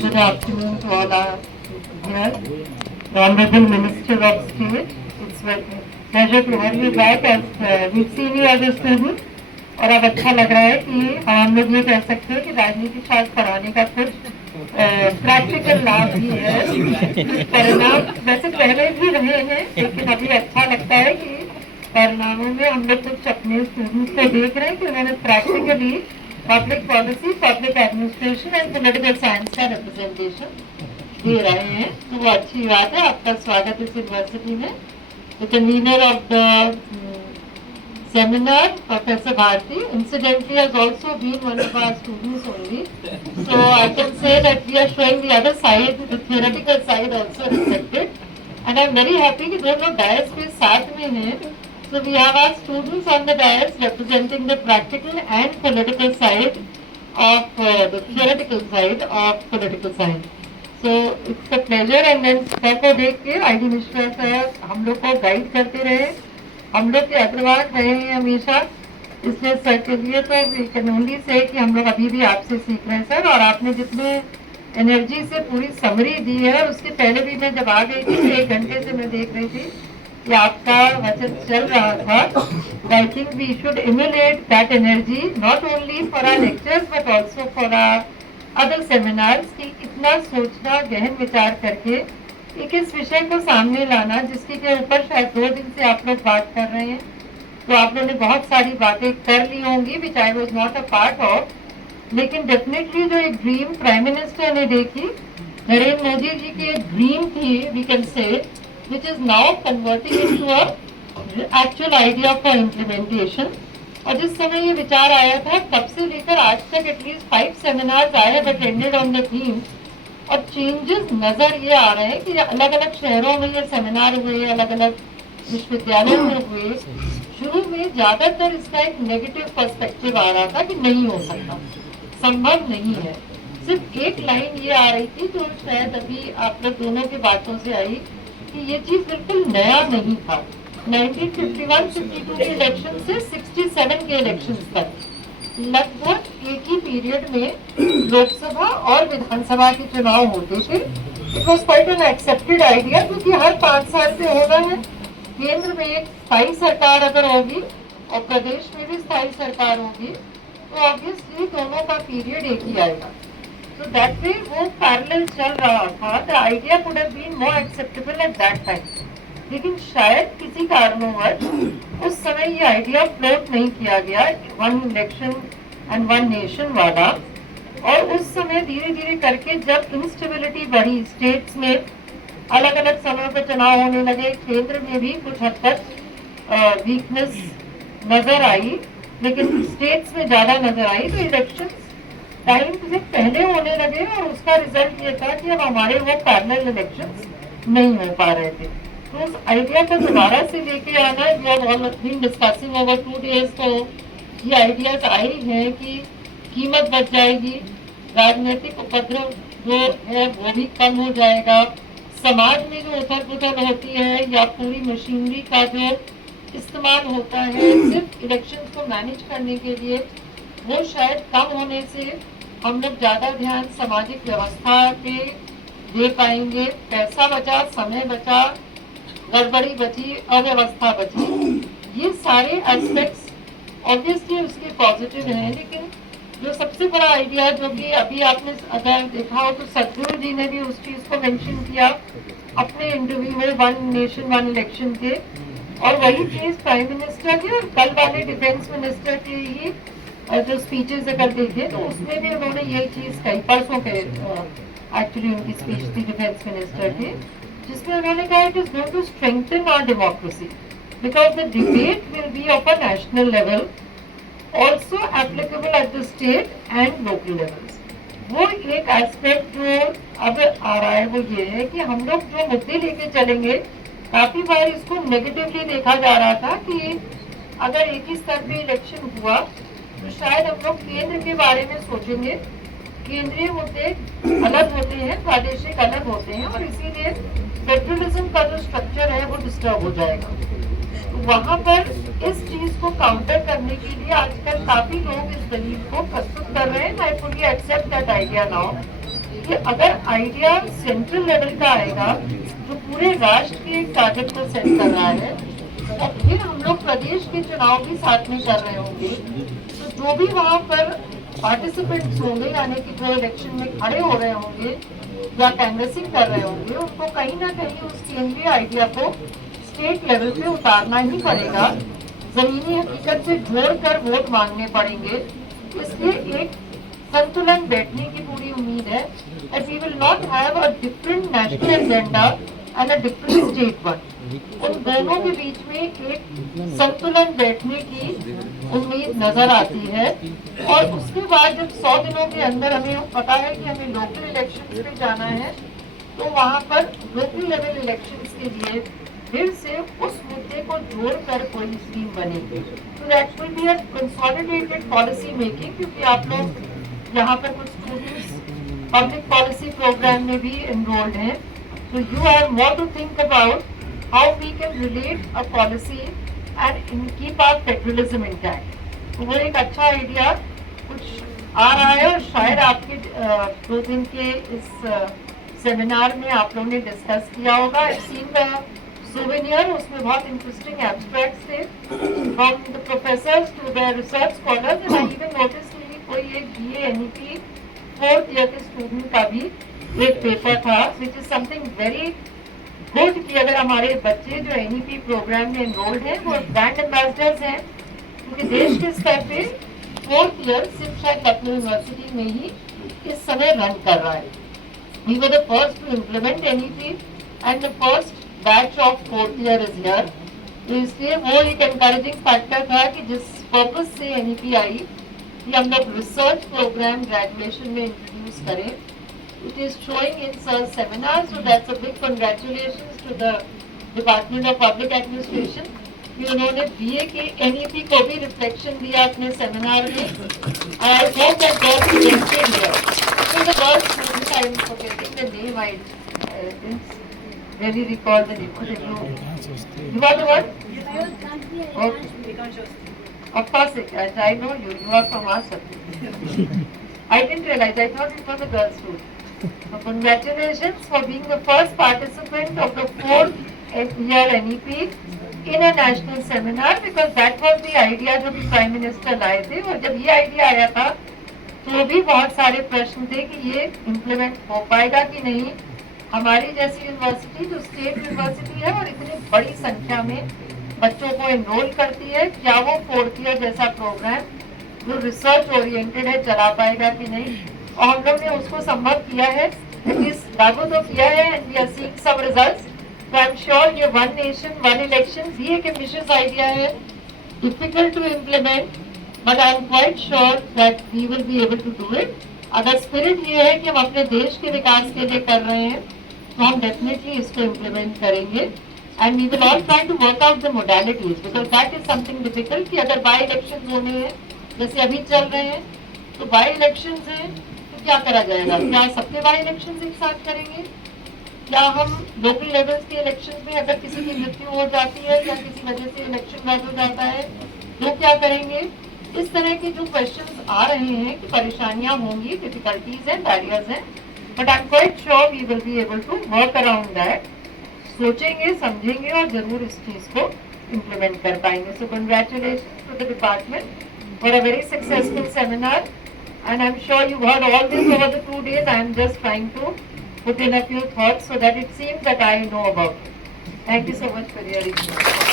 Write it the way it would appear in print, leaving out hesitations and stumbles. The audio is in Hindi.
good afternoon to all our here. The Honorable Minister of State, it's a pleasure to have you back as we've seen you as a student. और अब अच्छा लग रहा है कि हम लोग ये कह सकते हैं कि राजनीति शास्त्र पढ़ाने का कुछ प्रैक्टिकल लाभ भी है। परिणाम वैसे पहले भी रहे हैं, लेकिन अभी अच्छा लगता है कि परिणामों में हम लोग कुछ अपने स्टूडेंट्स को देख रहे हैं कि उन्होंने practically public policy, public administration and political science का रिप्रेजेंटेशन दे रहे हैं, तो वो अच्छी बात है। आपका स्वागत इस यूनिवर्सिटी में। The convener of the seminar, Professor Bharti, incidentally has also been one of our students only. So I can say that we are showing the other side, the theoretical side also reflected. And I am very happy कि दोनों dais पे साथ में हैं. So we have our students on the dais representing the practical and political side of the theoretical side of political science. So it's a pleasure and then sir को देख के ID मिश्रा सर हम लोग को गाइड करते रहे, हम लोग के अग्रवाल रहे हैं हमेशा, इसलिए सर के लिए तो वी कैन ओनली से कि हम लोग अभी भी आपसे सीख रहे हैं सर। और आपने जितने एनर्जी से पूरी समरी दी है, उसके पहले भी मैं जब आ गई थी 1 घंटे से मैं देख रही थी कि आपका वचन चल रहा था। I think we should emulate that energy not only for our lectures but also for our other seminars, कि इतना सोचना, गहन विचार करके एक इस विषय को सामने लाना जिसके के ऊपर शायद 2 दिन से आप लोग बात कर रहे हैं। तो आप लोगों ने बहुत सारी बातें कर ली होंगी which I was not a part of, लेकिन डेफिनेटली जो एक ड्रीम प्राइम मिनिस्टर ने देखी, नरेंद्र मोदी जी की एक ड्रीम थी we can say, which is now converting into a actual idea for implementation. और जिस समय ये विचार आया था तब से लेकर आज तक at least 5 seminars I have attended on the theme, और चेंजेस नजर ये आ रहे हैं कि अलग अलग शहरों में ये सेमिनार हुए, अलग अलग विश्वविद्यालयों में हुए। शुरू में ज्यादातर इसका एक नेगेटिव पर्सपेक्टिव आ रहा था कि नहीं हो सकता, संभव नहीं है। सिर्फ एक लाइन ये आ रही थी जो शायद अभी आप लोग दोनों की बातों से आई कि ये चीज बिल्कुल नया नहीं था। 1951-52 के इलेक्शन से 67 के इलेक्शन तक लगभग एक ही पीरियड में लोकसभा और विधानसभा के चुनाव होते थे। It was quite an accepted idea, क्योंकि हर 5 साल पे होना है। केंद्र में एक स्थायी सरकार अगर होगी और प्रदेश में भी स्थायी सरकार होगी तो ऑब्वियसली दोनों का पीरियड एक ही आएगा। तो दैट वे वो पैरेलल चल रहा था। The idea could have been more acceptable at that time, लेकिन शायद किसी कारणवश उस समय ये आइडिया फ्लोट नहीं किया गया, 1 इलेक्शन एंड 1 नेशन वाला। और उस समय धीरे धीरे करके जब इंस्टेबिलिटी बढ़ी, स्टेट्स में अलग अलग समय पर चुनाव होने लगे, केंद्र में भी कुछ हद तक वीकनेस नजर आई, लेकिन स्टेट्स में ज्यादा नजर आई। तो इलेक्शन टाइम से पहले होने लगे और उसका रिजल्ट ये था कि अब हमारे वो पैरेलल इलेक्शन नहीं हो पा रहे थे। तो उस आइडिया को दोबारा से लेके आना, जो डिस्कसिंग ओवर 2 days, तो ये आइडियाज आई हैं कि कीमत बच जाएगी, राजनीतिक उपद्रव जो है वो भी कम हो जाएगा, समाज में जो उथल पुथल होती है या पूरी मशीनरी का जो इस्तेमाल होता है सिर्फ इलेक्शन को मैनेज करने के लिए, वो शायद कम होने से हम लोग ज़्यादा ध्यान सामाजिक व्यवस्था पे दे पाएंगे। पैसा बचा, समय बचा, गड़बड़ी बची, अव्यवस्था बची। ये सारे एस्पेक्ट्स ऑब्वियसली उसके पॉजिटिव हैं, लेकिन जो सबसे बड़ा आइडिया जो कि अभी आपने अगर देखा हो तो सदगुरु जी ने भी उस चीज़ को मेंशन किया अपने इंटरव्यू में 1 नेशन 1 इलेक्शन के, और वही चीज़ प्राइम मिनिस्टर की और कल वाले डिफेंस मिनिस्टर की ही जो स्पीचेस अगर देखें तो उसमें भी उन्होंने यही चीज़ कही। परसों के एक्चुअली उनकी स्पीच थी डिफेंस मिनिस्टर की, जिसमें उन्होंने कहा it is going to strengthen our democracy because the debate will be of a national level, also applicable at the state and local levels. वो एक एस्पेक्ट जो अब आ रहा है वो ये है कि हम लोग जो मुद्दे लेके चलेंगे, काफी बार इसको नेगेटिवली देखा जा रहा था कि अगर एक ही स्तर पे इलेक्शन हुआ तो शायद हम लोग केंद्र के बारे में सोचेंगे, केंद्रीय मुद्दे अलग होते हैं, प्रादेशिक अलग होते हैं, और इसीलिए फेडरलिज्म का जो स्ट्रक्चर है वो डिस्टर्ब हो जाएगा। तो वहाँ पर इस चीज को काउंटर करने के लिए आजकल काफी लोग इस दलील को प्रस्तुत कर रहे हैं। I fully accept that idea now कि अगर आइडिया सेंट्रल लेवल का आएगा जो पूरे राष्ट्र के एक टारगेट को सेट कर रहा है, और फिर हम लोग प्रदेश के चुनाव भी साथ में कर रहे होंगे, तो जो भी वहाँ पर पार्टिसिपेंट्स होंगे, यानी कि जो इलेक्शन में खड़े हो रहे होंगे या कैंवसिंग कर रहे होंगे, उनको कहीं ना कहीं उस केंद्रीय आइडिया को स्टेट लेवल पे उतारना ही पड़ेगा, जमीनी हकीकत से जोड़कर वोट मांगने पड़ेंगे। इसलिए एक संतुलन बैठने की पूरी उम्मीद है that we will not have a different national agenda and a different state one. उन दोनों के बीच में एक संतुलन बैठने की उम्मीद नजर आती है। और उसके बाद जब 100 दिनों के अंदर हमें पता है कि हमें लोकल इलेक्शंस पे जाना है, तो वहाँ पर लोकल लेवल इलेक्शंस के लिए फिर से उस मुद्दे को जोड़कर कोई स्कीम बनेगी। तो that will be a consolidated policy making, क्योंकि आप लोग यहाँ पर कुछ स्टूडेंट्स पब्लिक पॉलिसी प्रोग्राम में भी एनरोल्ड हैं, तो you have more to think about how we can relate a policy and keep our federalism intact. तो वो एक अच्छा आइडिया कुछ आ रहा है, और शायद आपके 2 दिन के इस सेमिनार में आप लोगों ने डिस्कस किया होगा। आई सीन द souvenir, उसमें बहुत इंटरेस्टिंग एब्स्ट्रैक्ट्स थे from the professors to the research scholars, and I even noticed कि कोई एक BA NEP 4th ईयर के स्टूडेंट का भी एक पेपर था, which is something very good कि अगर हमारे बच्चे जो NEP प्रोग्राम में एनरोल्ड हैं वो ब्रांड एम्बेसडर्स हैं, क्योंकि देश के स्तर पे 4th ईयर सिर्फ शायद लखनऊ यूनिवर्सिटी में ही इस समय रन कर रहा है। We were the first to implement NEP and the first batch of 4th year is here. तो इसलिए वो एक एनकरेजिंग फैक्टर था कि जिस पर्पज से NEP आई कि हम लोग रिसर्च प्रोग्राम ग्रेजुएशन में इंट्रोड्यूस करें, it is showing in such seminars. So that's a big congratulations to the department of public administration कि उन्होंने BA के NEP को भी रिफ्लेक्शन दिया अपने सेमिनार में। I hope that got presented here. So the girls student, I am forgetting the name, I didn't really recall the name. You are the what? Okay. Of course, I know you. You are from our subject. I didn't realize. I thought it was a girls' school. So congratulations for being the first participant of the 4th year NEP in a national seminar, because that was the idea जो भी Prime Minister लाए थे। और जब ये आइडिया आया था तो भी बहुत सारे प्रश्न थे कि ये इम्प्लीमेंट हो पाएगा कि नहीं। हमारी जैसी यूनिवर्सिटी जो स्टेट यूनिवर्सिटी है और इतनी बड़ी संख्या में बच्चों को एनरोल करती है, क्या वो 4th ईयर जैसा प्रोग्राम जो रिसर्च ओरिएंटेड है चला पाएगा कि नहीं। और हम लोग ने उसको संभव किया है, एटलीस्ट लागू तो किया है, and we are seeing some results. तो आई एम श्योर ये वन नेशन वन इलेक्शन भी एक एम्बिशियस आइडिया है, difficult to implement, but I am quite sure that we will be able to do it. अगर स्पिरिट ये है कि हम अपने देश के विकास के लिए कर रहे हैं, तो हम डेफिनेटली इसको इम्प्लीमेंट करेंगे। And we will all try to work out the modalities, because that is something difficult कि अगर बाई इलेक्शन होने हैं जैसे अभी चल रहे हैं, तो बाई इलेक्शन हैं तो क्या करा जाएगा? क्या सबके बाई इलेक्शन एक साथ करेंगे? क्या हम लोकल लेवल्स के इलेक्शन में अगर किसी की मृत्यु हो जाती है या किसी वजह से इलेक्शन रद्द हो जाता है तो क्या करेंगे? इस तरह के जो क्वेश्चंस आ रहे हैं कि परेशानियां होंगी, डिफिकल्टीज हैं, बैरियर्स हैं, but I am quite sure we will be able to work around that. सोचेंगे, समझेंगे और जरूर इस चीज को इम्प्लीमेंट कर पाएंगे। So congratulations to the department for a very successful seminar, and I am sure you heard all this over the 2 days. I am just trying to put in a few thoughts so that it seems that I know about it. Thank you so much for hearing me.